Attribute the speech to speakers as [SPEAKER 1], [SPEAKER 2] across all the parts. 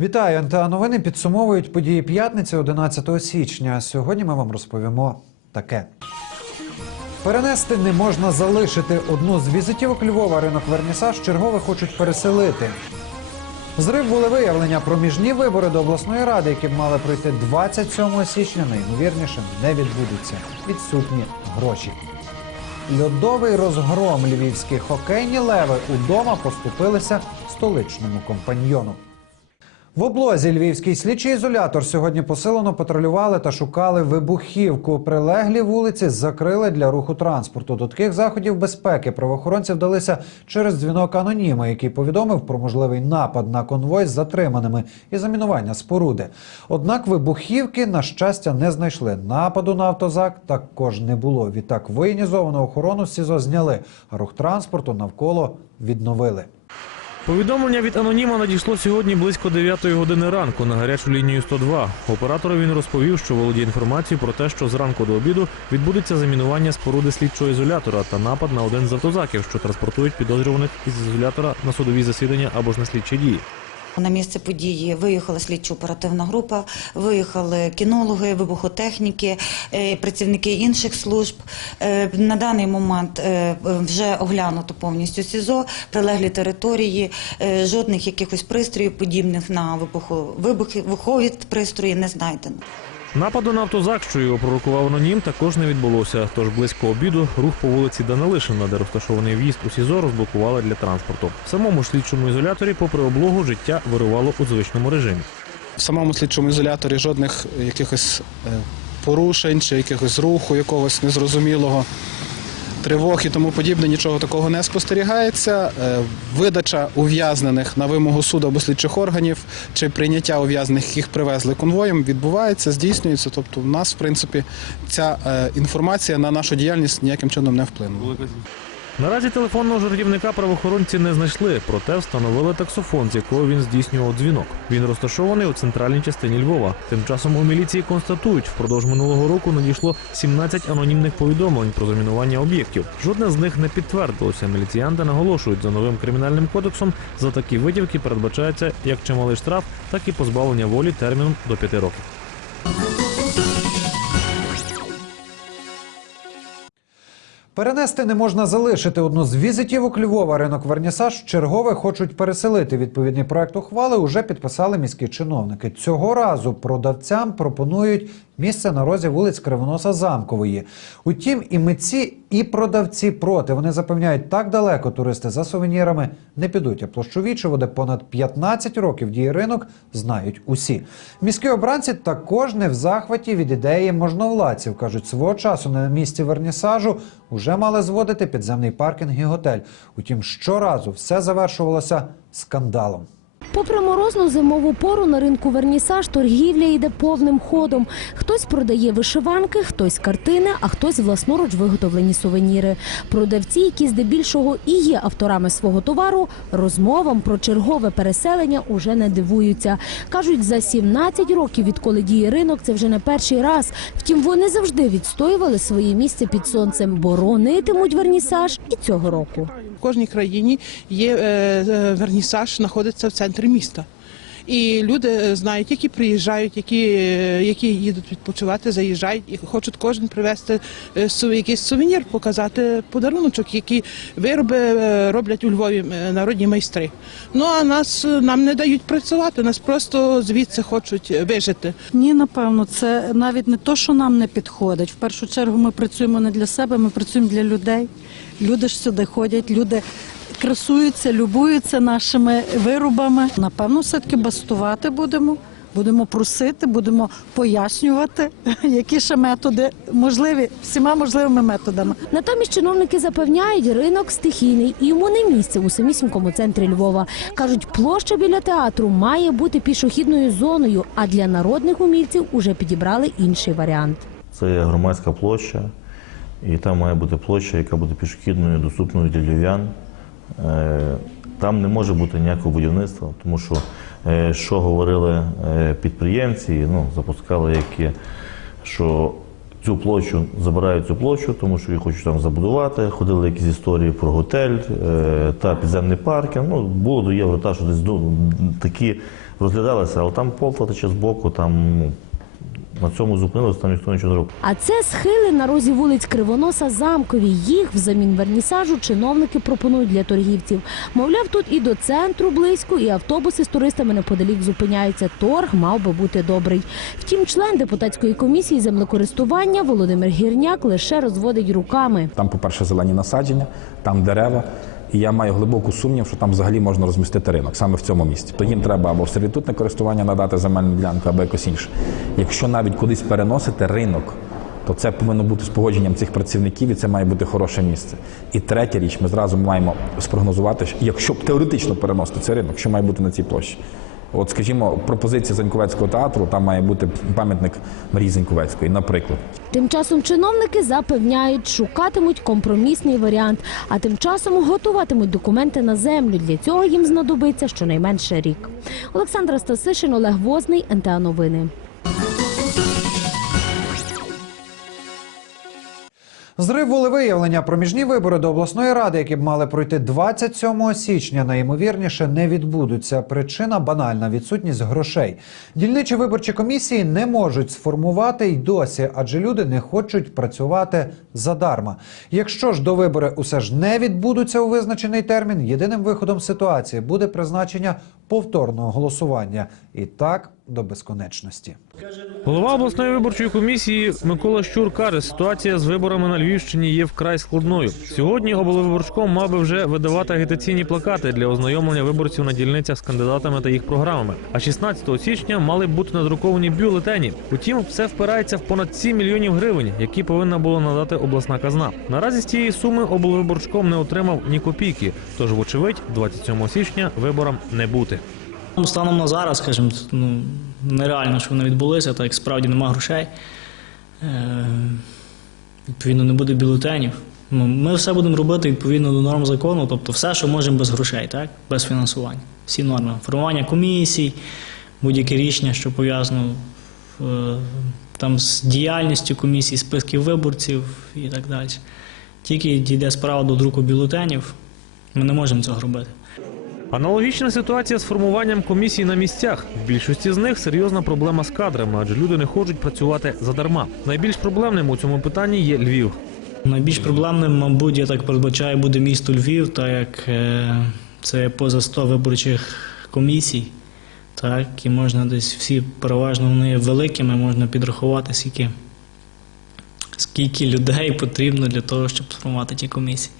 [SPEAKER 1] Вітаю, НТА Новини підсумовують події п'ятниці 11 січня. Сьогодні ми вам розповімо таке. Перенести не можна залишити одну з візитівок Львова ринок Вернісаж чергове хочуть переселити. Зрив волевиявлення проміжні вибори до обласної ради, які б мали пройти 27 січня, найімовірніше не відбудуться. Відсутні гроші. Льодовий розгром львівські хокейні леви удома поступилися столичному компаньйону. В облозі львівський слідчий ізолятор сьогодні посилено патрулювали та шукали вибухівку. Прилеглі вулиці закрили для руху транспорту. До таких заходів безпеки правоохоронці вдалися через дзвінок аноніма, який повідомив про можливий напад на конвой з затриманими і замінування споруди. Однак вибухівки, на щастя, не знайшли. Нападу на автозак також не було. Відтак воєнізовану охорону СІЗО зняли, а рух транспорту навколо відновили.
[SPEAKER 2] Повідомлення від аноніма надійшло сьогодні близько 9 години ранку на гарячу лінію 102. Оператору він розповів, що володіє інформацією про те, що зранку до обіду відбудеться замінування споруди слідчого ізолятора та напад на один з автозаків, що транспортують підозрюваних із ізолятора на судові засідання або ж на слідчі дії.
[SPEAKER 3] На місце події виїхала слідчо-оперативна група, виїхали кінологи, вибухотехніки, е, працівники інших служб. Е, На даний момент е, вже оглянуто повністю СІЗО, прилеглі території, жодних якихось пристроїв, подібних на вибухові пристрої не знайдено.
[SPEAKER 2] Нападу на автозак, що його пророкував анонім, також не відбулося. Тож близько обіду рух по вулиці Данилишина, де розташований в'їзд у СІЗО, розблокували для транспорту. В самому слідчому ізоляторі, попри облогу, життя вирувало у звичному режимі.
[SPEAKER 4] В самому слідчому ізоляторі жодних якихось е, порушень чи якихось руху якогось незрозумілого, тривог і тому подібне, нічого такого не спостерігається. Е, Видача ув'язнених на вимогу суду або слідчих органів чи прийняття ув'язнених, яких привезли конвоєм, відбувається, здійснюється. Тобто, в нас, в принципі, ця е, інформація на нашу діяльність ніяким чином не вплинула.
[SPEAKER 2] Наразі телефонного жартівника правоохоронці не знайшли, проте встановили таксофон, з якого він здійснював дзвінок. Він розташований у центральній частині Львова. Тим часом у міліції констатують, впродовж минулого року надійшло 17 анонімних повідомлень про замінування об'єктів. Жодне з них не підтвердилося. Міліціянти наголошують, за новим кримінальним кодексом за такі витівки передбачається як чималий штраф, так і позбавлення волі терміном до 5 років.
[SPEAKER 1] Перенести не можна залишити одну з візитівок Львова ринок Вернісаж. Чергове хочуть переселити. Відповідний проект ухвали уже підписали міські чиновники. Цього разу продавцям пропонують місце на розі вулиць Кривоноса Замкової. Утім, і митці, і продавці проти. Вони запевняють, так далеко туристи за сувенірами не підуть. А площовічово, де понад 15 років діє ринок, знають усі. Міські обранці також не в захваті від ідеї можновладців. кажуть, свого часу на місці вернісажу вже мали зводити підземний паркінг і готель. Утім, щоразу все завершувалося скандалом.
[SPEAKER 5] Попри морозну зимову пору на ринку Вернісаж торгівля йде повним ходом. Хтось продає вишиванки, хтось картини, а хтось власноруч виготовлені сувеніри. Продавці, які здебільшого і є авторами свого товару, розмовам про чергове переселення уже не дивуються. Кажуть, за 17 років, відколи діє ринок, це вже не перший раз. Втім, вони завжди відстоювали своє місце під сонцем, боронитимуть Вернісаж і цього року.
[SPEAKER 6] В кожній країні є е, е, вернісаж, знаходиться в центрі міста. І люди е, знають, які приїжджають, які, е, які їдуть відпочивати, заїжджають і хочуть кожен привезти е, якийсь сувенір, показати подаруночок, які вироби роблять у Львові народні майстри. Ну а нас нам не дають працювати, нас просто звідси хочуть вижити.
[SPEAKER 7] Ні, напевно, це навіть не то, що нам не підходить. В першу чергу ми працюємо не для себе, ми працюємо для людей. Люди ж сюди ходять, люди красуються, любуються нашими виробами. Напевно, все-таки бастувати будемо. Будемо просити, будемо пояснювати, які ще методи можливі всіма можливими методами.
[SPEAKER 5] Натомість чиновники запевняють, ринок стихійний і йому не місце у самісінькому центрі Львова. Кажуть, площа біля театру має бути пішохідною зоною, а для народних умільців уже підібрали інший варіант.
[SPEAKER 8] Це є громадська площа, і там має бути площа, яка буде пішохідною, доступною для львів'ян. Е, Там не може бути ніякого будівництва, тому що е, що говорили е, підприємці, ну, запускали які, що цю площу забирають цю площу, тому що їх хочуть там забудувати. Ходили якісь історії про готель та підземний паркінг. Ну, було до євро та, що десь ну, такі розглядалися, але там полта тече з боку, там ну, на цьому зупинилися, там ніхто нічого не робив.
[SPEAKER 5] А це схили на розі вулиць Кривоноса Замкові. Їх взамін вернісажу чиновники пропонують для торгівців. Мовляв, тут і до центру близько, і автобуси з туристами неподалік зупиняються. Торг мав би бути добрий. Втім, член депутатської комісії землекористування Володимир Гірняк лише розводить руками.
[SPEAKER 9] Там, по-перше, зелені насадження, там дерева. І я маю глибоку сумнів, що там взагалі можна розмістити ринок саме в цьому місці. То їм треба або в сервітутне користування надати земельну ділянку, або якось інше. Якщо навіть кудись переносити ринок, то це повинно бути з погодженням цих працівників, і це має бути хороше місце. І третя річ, ми зразу маємо спрогнозувати, якщо б теоретично переносити цей ринок, що має бути на цій площі. От, скажімо, пропозиція Заньковецького театру, там має бути пам'ятник Марії Заньковецької, наприклад.
[SPEAKER 5] Тим часом чиновники запевняють, шукатимуть компромісний варіант, а тим часом готуватимуть документи на землю. Для цього їм знадобиться щонайменше рік. Олександра Стасишин, Олег Возний, НТА Новини.
[SPEAKER 1] Зрив волевиявлення проміжні вибори до обласної ради, які б мали пройти 27 січня, найімовірніше не відбудуться. Причина банальна відсутність грошей. Дільничі виборчі комісії не можуть сформувати й досі, адже люди не хочуть працювати задарма. Якщо ж до вибори усе ж не відбудуться у визначений термін, єдиним виходом ситуації буде призначення повторного голосування і так до безконечності.
[SPEAKER 2] Голова обласної виборчої комісії Микола Щур каже, ситуація з виборами на Львівщині є вкрай складною. Сьогодні облвиборчком мав би вже видавати агітаційні плакати для ознайомлення виборців на дільницях з кандидатами та їх програмами. А 16 січня мали б бути надруковані бюлетені. Утім, все впирається в понад 7 мільйонів гривень, які повинна була надати обласна казна. Наразі з цієї суми облвиборчком не отримав ні копійки. Тож, вочевидь, 27 січня виборам не бути.
[SPEAKER 10] Станом на зараз, скажімо, ну, нереально, що вони відбулися, так як справді нема грошей. Е, відповідно, не буде бюлетенів. Ну, ми все будемо робити відповідно до норм закону, тобто все, що можемо без грошей, так? без фінансування. Всі норми. Формування комісій, будь-яке рішення, що пов'язано е, там, з діяльністю комісій, списків виборців і так далі. Тільки дійде справа до друку бюлетенів, ми не можемо цього робити.
[SPEAKER 2] Аналогічна ситуація з формуванням комісій на місцях. В більшості з них серйозна проблема з кадрами, адже люди не хочуть працювати задарма. Найбільш проблемним у цьому питанні є Львів.
[SPEAKER 10] Найбільш проблемним, мабуть, я так передбачаю, буде місто Львів, так як е, це поза 100 виборчих комісій. Так, і можна десь всі переважно вони великими, можна підрахувати, скільки, скільки людей потрібно для того, щоб сформувати ті комісії.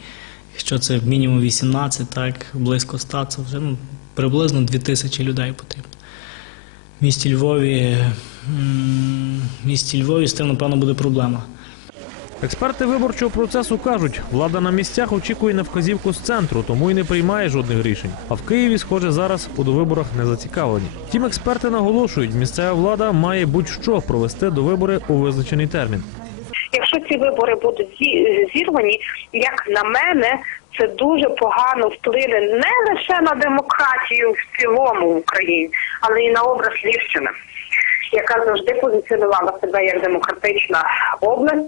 [SPEAKER 10] Якщо це мінімум 18, так, близько 100, це вже ну, приблизно 2000 людей потрібно. В місті Львові, в місті Львові з тим, напевно, буде проблема.
[SPEAKER 2] Експерти виборчого процесу кажуть, влада на місцях очікує на вказівку з центру, тому й не приймає жодних рішень. А в Києві, схоже, зараз у довиборах не зацікавлені. Втім, експерти наголошують, місцева влада має будь-що провести до вибори у визначений термін.
[SPEAKER 11] Якщо ці вибори будуть зі- зірвані, як на мене, це дуже погано вплине не лише на демократію в цілому в Україні, але й на образ Львівщини, яка завжди позиціонувала себе як демократична область.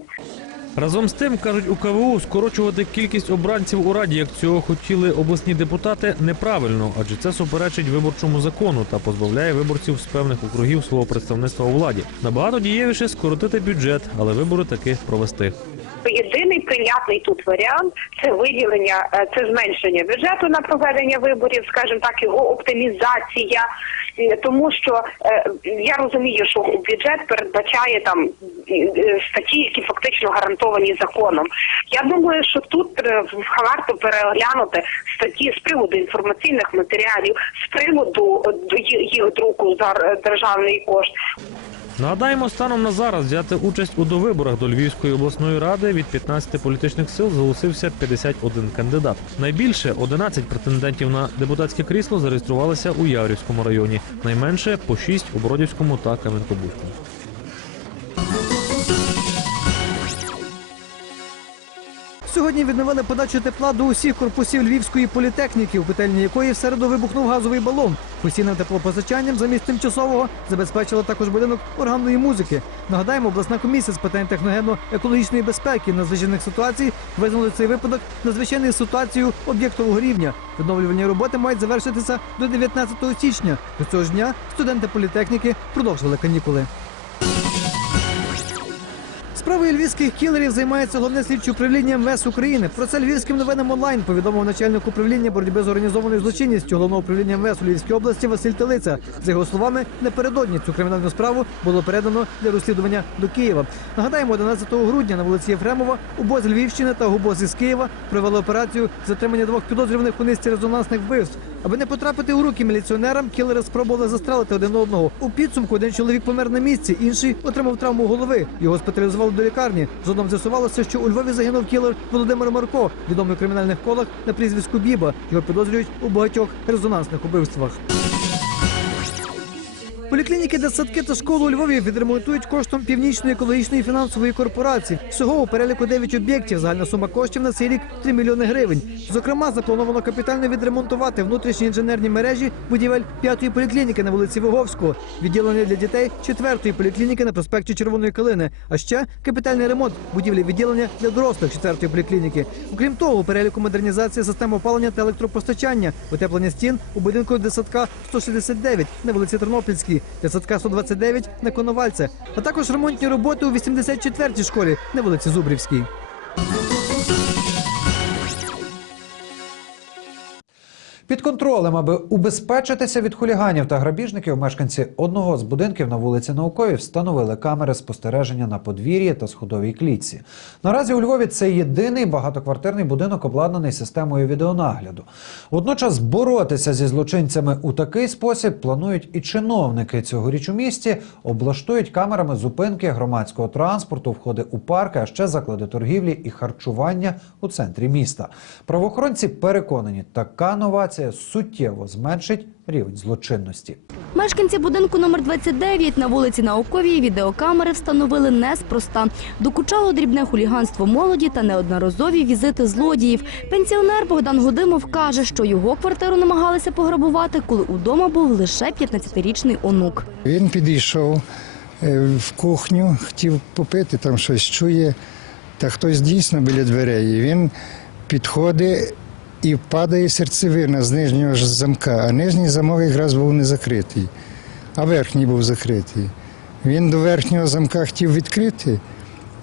[SPEAKER 2] Разом з тим, кажуть у КВУ, скорочувати кількість обранців у раді, як цього хотіли обласні депутати, неправильно, адже це суперечить виборчому закону та позбавляє виборців з певних округів свого представництва у владі. Набагато дієвіше скоротити бюджет, але вибори таки провести.
[SPEAKER 11] Єдиний прийнятний тут варіант це виділення, е, це зменшення бюджету на проведення виборів, скажімо так, його оптимізація. Тому що е, я розумію, що бюджет передбачає там е, статті, які фактично гарантовані законом. Я думаю, що тут е, варто переглянути статті з приводу інформаційних матеріалів, з приводу їх друку за державний кошт.
[SPEAKER 2] Нагадаємо, станом на зараз взяти участь у довиборах до Львівської обласної ради від 15 політичних сил зголосився 51 кандидат. Найбільше 11 претендентів на депутатське крісло зареєструвалися у Яврівському районі, найменше по 6 у Бродівському та Кам'янкобузькому.
[SPEAKER 12] Сьогодні відновили подачу тепла до усіх корпусів Львівської політехніки, у котельні якої в середу вибухнув газовий балон. Постійним теплопостачанням замість тимчасового забезпечила також будинок органної музики. Нагадаємо, обласна комісія з питань техногенно-екологічної безпеки надзвичайних ситуацій визнали цей випадок надзвичайною ситуацією об'єктового рівня. Відновлювальні роботи мають завершитися до 19 січня. До цього ж дня студенти політехніки продовжили канікули. Справою львівських кілерів займається головне слідче управління МВС України. Про це львівським новинам онлайн повідомив начальник управління боротьби з організованою злочинністю головного управління МВС у Львівській області Василь Телиця. За його словами, напередодні цю кримінальну справу було передано для розслідування до Києва. Нагадаємо, 11 грудня на вулиці Єфремова УБОЗ Львівщини та ГУБОЗ із Києва провели операцію затримання двох підозрюваних у низці резонансних вбивств. Аби не потрапити у руки міліціонерам, кілери спробували застрелити один одного. У підсумку один чоловік помер на місці, інший отримав травму голови. Його госпіталізували до лікарні. Згодом з'ясувалося, що у Львові загинув кілер Володимир Марко, відомий у кримінальних колах на прізвиську Біба. Його підозрюють у багатьох резонансних убивствах. Поліклініки, дитсадки та школи у Львові відремонтують коштом північної екологічної фінансової корпорації. Всього у переліку 9 об'єктів. Загальна сума коштів на цей рік 3 мільйони гривень. Зокрема, заплановано капітально відремонтувати внутрішні інженерні мережі будівель п'ятої поліклініки на вулиці Виговського, відділення для дітей четвертої поліклініки на проспекті Червоної Калини. А ще капітальний ремонт будівлі відділення для дорослих четвертої поліклініки. Окрім того, у переліку модернізації систем опалення та електропостачання, утеплення стін у будинку дитсадка 169 на вулиці Тернопільській, дитсадка 129 на Коновальце, а також ремонтні роботи у 84-й школі на вулиці Зубрівській.
[SPEAKER 1] Під контролем, аби убезпечитися від хуліганів та грабіжників, мешканці одного з будинків на вулиці Науковій встановили камери спостереження на подвір'ї та сходовій клітці. Наразі у Львові це єдиний багатоквартирний будинок, обладнаний системою відеонагляду. Водночас боротися зі злочинцями у такий спосіб планують і чиновники цьогоріч у місті облаштують камерами зупинки громадського транспорту, входи у парки, а ще заклади торгівлі і харчування у центрі міста. Правоохоронці переконані, така новація суттєво зменшить рівень злочинності.
[SPEAKER 5] Мешканці будинку номер 29 на вулиці Науковій відеокамери встановили неспроста. Докучало дрібне хуліганство молоді та неодноразові візити злодіїв. Пенсіонер Богдан Годимов каже, що його квартиру намагалися пограбувати, коли удома був лише 15-річний онук.
[SPEAKER 13] Він підійшов е, в кухню, хотів попити, там щось чує, та хтось дійсно біля дверей. І Він підходить і падає серцевина з нижнього ж замка, а нижній замок якраз був не закритий, а верхній був закритий. Він до верхнього замка хотів відкрити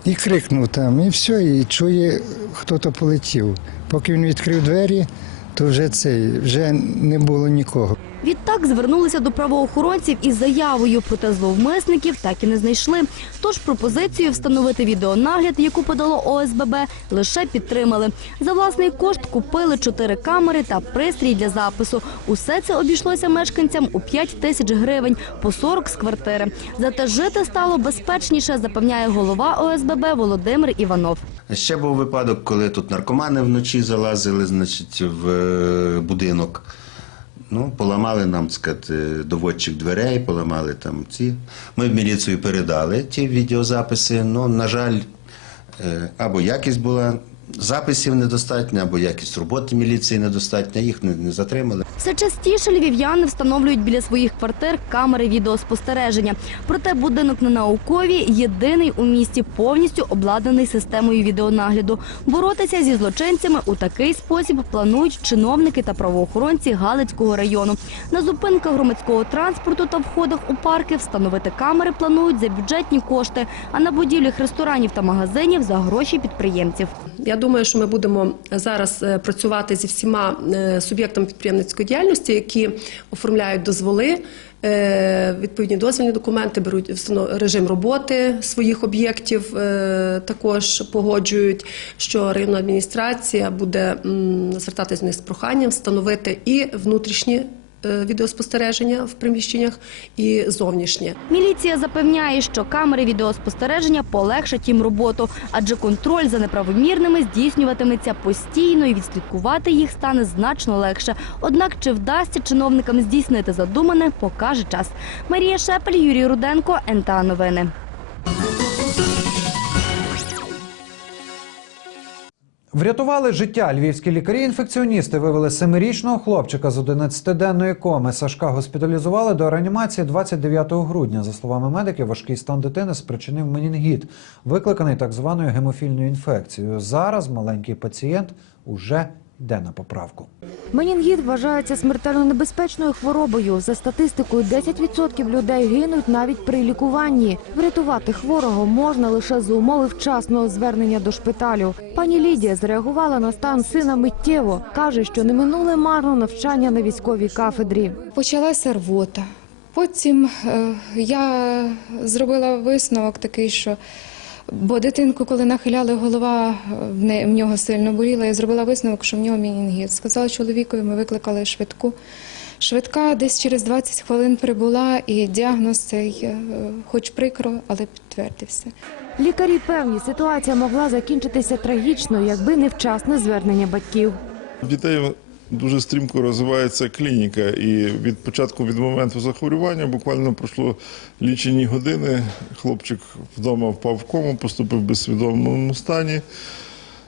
[SPEAKER 13] і крикнув там, і все, і чує, хто то полетів. Поки він відкрив двері, то вже цей, вже не було нікого.
[SPEAKER 5] Відтак звернулися до правоохоронців із заявою, проте зловмисників так і не знайшли. Тож пропозицію встановити відеонагляд, яку подало ОСББ, лише підтримали. За власний кошт купили чотири камери та пристрій для запису. Усе це обійшлося мешканцям у 5 тисяч гривень по 40 з квартири. Зате жити стало безпечніше, запевняє голова ОСББ Володимир Іванов.
[SPEAKER 14] Ще був випадок, коли тут наркомани вночі залазили, значить, в е, будинок. Ну, поламали нам, сказати, доводчик дверей, поламали там ці. Ми в міліцію передали ті відеозаписи. Ну, на жаль, е, або якість була записів недостатня, або якість роботи міліції недостатня, їх не затримали.
[SPEAKER 5] Все частіше львів'яни встановлюють біля своїх квартир камери відеоспостереження. Проте будинок на науковій єдиний у місті повністю обладнаний системою відеонагляду. Боротися зі злочинцями у такий спосіб планують чиновники та правоохоронці Галицького району. На зупинках громадського транспорту та входах у парки встановити камери планують за бюджетні кошти, а на будівлях ресторанів та магазинів за гроші підприємців.
[SPEAKER 15] Я думаю, що ми будемо зараз е, працювати зі всіма е, суб'єктами підприємницької діяльності, які оформляють дозволи. е, Відповідні дозвільні документи беруть режим роботи своїх об'єктів, е, також погоджують, що районна адміністрація буде звертатись з проханням встановити і внутрішні відеоспостереження в приміщеннях, і зовнішнє.
[SPEAKER 5] Міліція запевняє, що камери відеоспостереження полегшать їм роботу, адже контроль за неправомірними здійснюватиметься постійно і відслідкувати їх стане значно легше. Однак чи вдасться чиновникам здійснити задумане, покаже час. Марія Шепель, Юрій Руденко, НТА Новини.
[SPEAKER 1] Врятували життя. Львівські лікарі-інфекціоністи вивели семирічного хлопчика з 11-денної коми. Сашка госпіталізували до реанімації 29 грудня. За словами медиків, важкий стан дитини спричинив менінгіт, викликаний так званою гемофільною інфекцією. Зараз маленький пацієнт уже йде на поправку.
[SPEAKER 16] Менінгіт вважається смертельно небезпечною хворобою. За статистикою, 10% людей гинуть навіть при лікуванні. Врятувати хворого можна лише за умови вчасного звернення до шпиталю. Пані Лідія зреагувала на стан сина миттєво. каже, що не минуле марно навчання на військовій кафедрі.
[SPEAKER 17] Почалася рвота. Потім е, я зробила висновок такий, що бо дитинку, коли нахиляли голова, в, нього сильно боліла, я зробила висновок, що в нього мінінгіт. Сказала чоловікові, ми викликали швидку. Швидка десь через 20 хвилин прибула, і діагноз цей, е, хоч прикро, але підтвердився.
[SPEAKER 16] Лікарі певні, ситуація могла закінчитися трагічно, якби не вчасне звернення батьків.
[SPEAKER 18] Дітей дуже стрімко розвивається клініка, і від початку від моменту захворювання буквально пройшло лічені години. Хлопчик вдома впав в кому, поступив в безсвідомому стані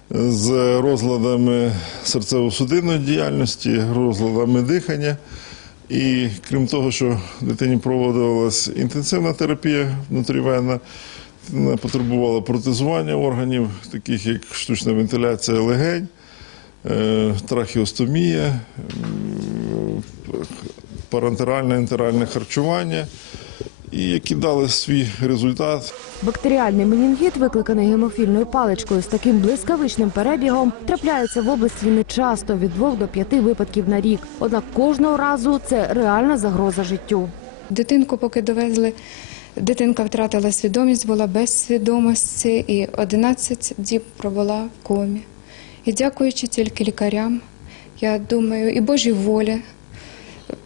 [SPEAKER 18] з розладами серцево-судинної діяльності, розладами дихання. І крім того, що дитині проводилась інтенсивна терапія внутрівенна, потребувала протезування органів, таких як штучна вентиляція легень, е, трахеостомія, м, парентеральне ентеральне харчування, і які дали свій результат.
[SPEAKER 16] Бактеріальний менінгіт, викликаний гемофільною паличкою з таким блискавичним перебігом, трапляється в області нечасто від 2 до 5 випадків на рік. Однак кожного разу це реальна загроза життю.
[SPEAKER 17] Дитинку, поки довезли, дитинка втратила свідомість, була без свідомості і 11 діб пробула в комі. І дякуючи тільки лікарям, я думаю, і Божій волі,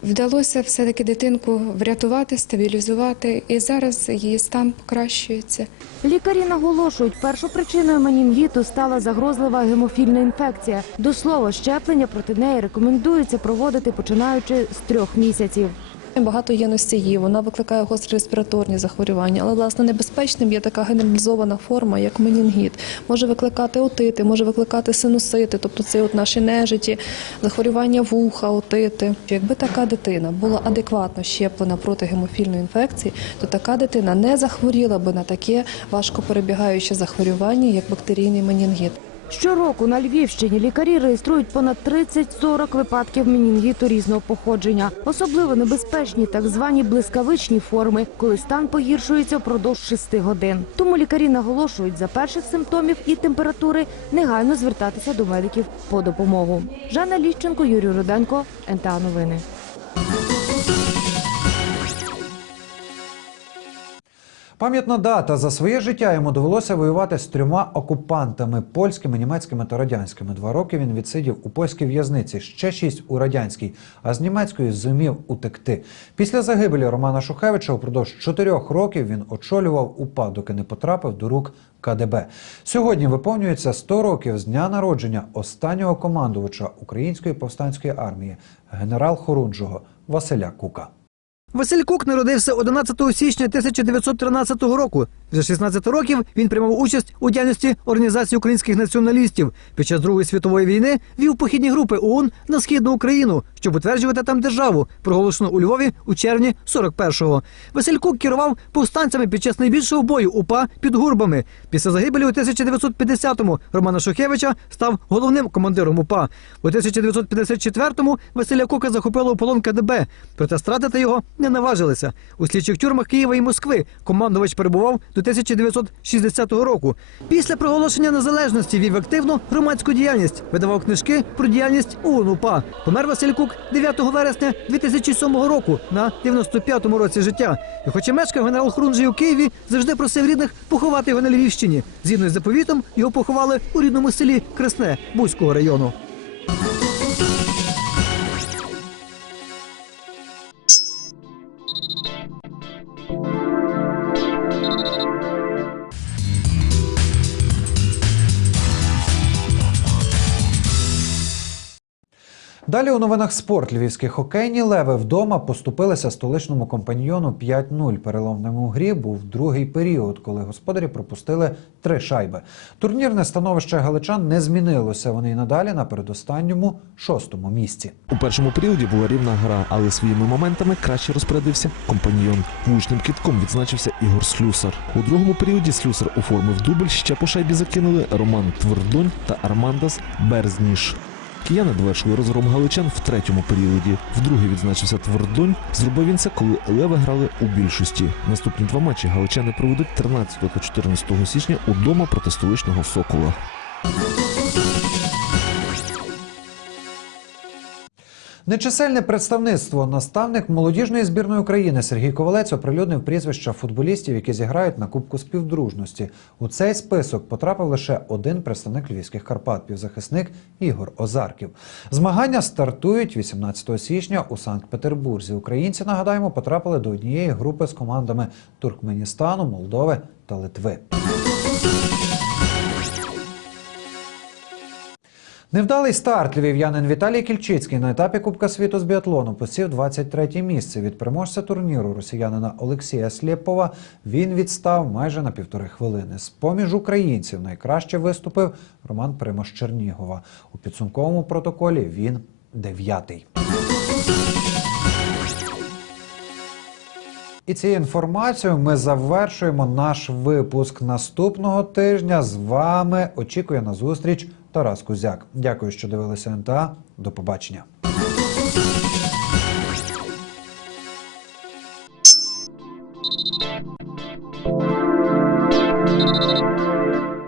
[SPEAKER 17] вдалося все-таки дитинку врятувати, стабілізувати, і зараз її стан покращується.
[SPEAKER 16] Лікарі наголошують, першопричиною менінгіту стала загрозлива гемофільна інфекція. До слова, щеплення проти неї рекомендується проводити починаючи з трьох місяців.
[SPEAKER 15] Багато є носіїв, вона викликає гострі респіраторні захворювання, але власне небезпечним є така генералізована форма, як менінгіт. Може викликати отити, може викликати синусити, тобто це от наші нежиті, захворювання вуха, отити. Якби така дитина була адекватно щеплена проти гемофільної інфекції, то така дитина не захворіла би на таке важко перебігаюче захворювання, як бактерійний менінгіт.
[SPEAKER 16] Щороку на Львівщині лікарі реєструють понад 30-40 випадків менінгіту різного походження. Особливо небезпечні так звані блискавичні форми, коли стан погіршується впродовж 6 годин. Тому лікарі наголошують за перших симптомів і температури негайно звертатися до медиків по допомогу. Жанна Ліщенко, Юрій Руденко, НТА Новини.
[SPEAKER 1] Пам'ятна дата за своє життя йому довелося воювати з трьома окупантами польськими, німецькими та радянськими. Два роки він відсидів у польській в'язниці, ще шість у радянській, а з німецької зумів утекти. Після загибелі Романа Шухевича упродовж чотирьох років він очолював УПА, доки не потрапив до рук КДБ. Сьогодні виповнюється 100 років з дня народження останнього командувача Української повстанської армії генерал Хорунжого Василя Кука.
[SPEAKER 12] Василь Кук народився 11 січня 1913 року. За 16 років він приймав участь у діяльності Організації українських націоналістів. Під час Другої світової війни вів похідні групи ООН на східну Україну, щоб утверджувати там державу, проголошену у Львові у червні 41-го. Василь Кук керував повстанцями під час найбільшого бою УПА під Гурбами. Після загибелі у 1950-му Романа Шухевича став головним командиром УПА. У 1954-му Василя Кука захопило у полон КДБ, проте стратити його не наважилися. У слідчих тюрмах Києва і Москви командувач перебував до 1960 року. Після проголошення незалежності вів активну громадську діяльність, видавав книжки про діяльність ОУН-УПА. Помер Василь Кук 9 вересня 2007 року на 95-му році життя. І хоча мешкав генерал Хрунжий у Києві, завжди просив рідних поховати його на Львівщині. Згідно з заповітом, його поховали у рідному селі Кресне Бузького району.
[SPEAKER 1] Далі у новинах спорт львівські хокейні леви вдома поступилися столичному компаньйону 5-0. Переломним у грі був другий період, коли господарі пропустили три шайби. Турнірне становище галичан не змінилося. Вони й надалі на передостанньому шостому місці.
[SPEAKER 19] У першому періоді була рівна гра, але своїми моментами краще розпорядився компаньйон. Влучним кітком відзначився Ігор Слюсар. У другому періоді Слюсар оформив дубль. Ще по шайбі закинули Роман Твердонь та Армандас Берзніш. Кияни довершили розгром галичан в третьому періоді. Вдруге відзначився Твердонь. Зробив він це, коли леви грали у більшості. Наступні два матчі галичани проведуть 13 та 14 січня удома проти столичного Сокола.
[SPEAKER 1] Нечисельне представництво наставник молодіжної збірної України Сергій Ковалець оприлюднив прізвища футболістів, які зіграють на Кубку співдружності. У цей список потрапив лише один представник львівських Карпат, півзахисник Ігор Озарків. Змагання стартують 18 січня у Санкт-Петербурзі. Українці нагадаємо потрапили до однієї групи з командами Туркменістану, Молдови та Литви. Невдалий старт львів'янин Віталій Кільчицький на етапі Кубка світу з біатлону посів 23 місце. Від переможця турніру росіянина Олексія Слєпова він відстав майже на півтори хвилини. З поміж українців найкраще виступив Роман Примаш Чернігова. У підсумковому протоколі він дев'ятий. І цією інформацією ми завершуємо наш випуск наступного тижня. З вами очікує на зустріч Тарас Кузяк. Дякую, що дивилися НТА. До побачення.